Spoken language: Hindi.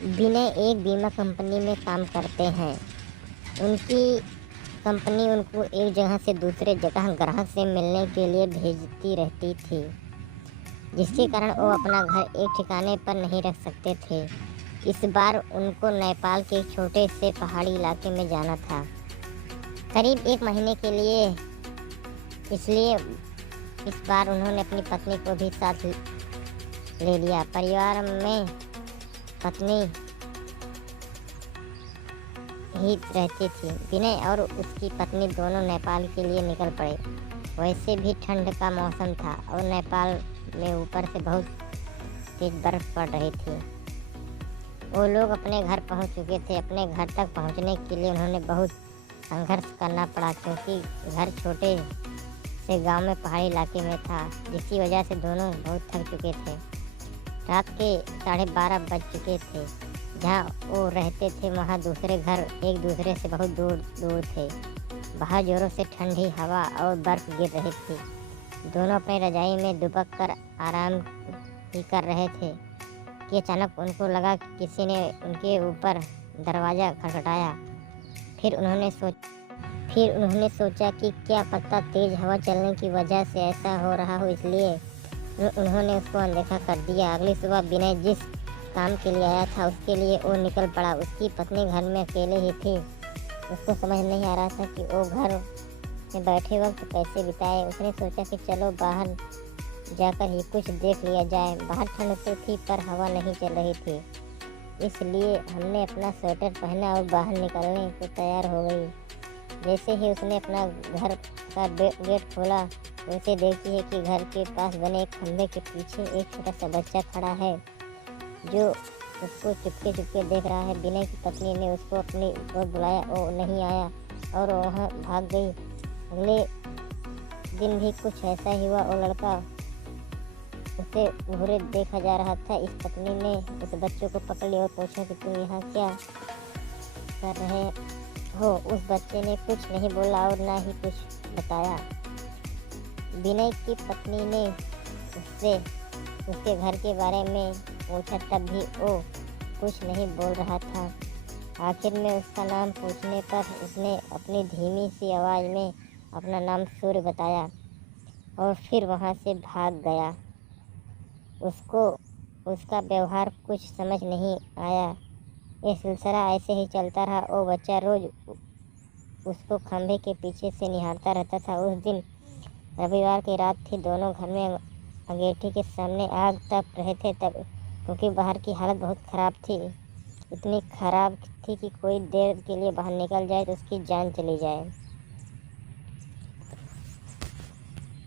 विनय एक बीमा कंपनी में काम करते हैं। उनकी कंपनी उनको एक जगह से दूसरे जगह ग्राहक से मिलने के लिए भेजती रहती थी, जिसके कारण वो अपना घर एक ठिकाने पर नहीं रख सकते थे। इस बार उनको नेपाल के एक छोटे से पहाड़ी इलाके में जाना था, करीब 1 महीने के लिए। इसलिए इस बार उन्होंने अपनी पत्नी को भी साथ ले लिया। परिवार में पत्नी ही रहती थी। विनय और उसकी पत्नी दोनों नेपाल के लिए निकल पड़े। वैसे भी ठंड का मौसम था और नेपाल में ऊपर से बहुत तेज बर्फ पड़ रही थी। वो लोग अपने घर पहुंच चुके थे। अपने घर तक पहुंचने के लिए उन्होंने बहुत संघर्ष करना पड़ा, क्योंकि घर छोटे से गांव में पहाड़ी इलाके में था, जिसकी वजह से दोनों बहुत थक चुके थे। रात के 12:30 बज चुके थे। जहाँ वो रहते थे वहाँ दूसरे घर एक दूसरे से बहुत दूर दूर थे। बाहर जोरों से ठंडी हवा और बर्फ गिर रही थी। दोनों अपनी रजाई में दुबक कर आराम ही कर रहे थे कि अचानक उनको लगा कि किसी ने उनके ऊपर दरवाज़ा खटखटाया। फिर उन्होंने सोचा कि क्या पता तेज़ हवा चलने की वजह से ऐसा हो रहा हो, इसलिए उन्होंने उसको अनदेखा कर दिया। अगली सुबह विनय जिस काम के लिए आया था उसके लिए वो निकल पड़ा। उसकी पत्नी घर में अकेले ही थी। उसको समझ नहीं आ रहा था कि वो घर में बैठे वक्त कैसे बिताए। उसने सोचा कि चलो बाहर जाकर ही कुछ देख लिया जाए। बाहर ठंड तो थी पर हवा नहीं चल रही थी, इसलिए हमने अपना स्वेटर पहना और बाहर निकलने को तैयार हो गई। जैसे ही उसने अपना घर का गेट खोला, उसे देखती है कि घर के पास बने एक खंभे के पीछे एक छोटा सा बच्चा खड़ा है, जो उसको चुपके चुपके देख रहा है। विनय की पत्नी ने उसको अपनी ओर बुलाया, वो नहीं आया और वहाँ भाग गई। अगले दिन भी कुछ ऐसा ही हुआ। वो लड़का उसे घूरे देखा जा रहा था। इस पत्नी ने उस बच्चे को पकड़ लिया और पूछा कि तुम यहाँ क्या कर रहे हो। उस बच्चे ने कुछ नहीं बोला और ना ही कुछ बताया। विनय की पत्नी ने उससे उसके घर के बारे में पूछा, तब भी वो कुछ नहीं बोल रहा था। आखिर में उसका नाम पूछने पर उसने अपनी धीमी सी आवाज़ में अपना नाम सूर्य बताया और फिर वहाँ से भाग गया। उसको उसका व्यवहार कुछ समझ नहीं आया। ये सिलसिला ऐसे ही चलता रहा। वो बच्चा रोज़ उसको खंभे के पीछे से निहारता रहता था। उस दिन रविवार की रात थी। दोनों घर में अंगीठी के सामने आग तप रहे थे, तब क्योंकि बाहर की हालत बहुत ख़राब थी। इतनी ख़राब थी कि कोई देर के लिए बाहर निकल जाए तो उसकी जान चली जाए।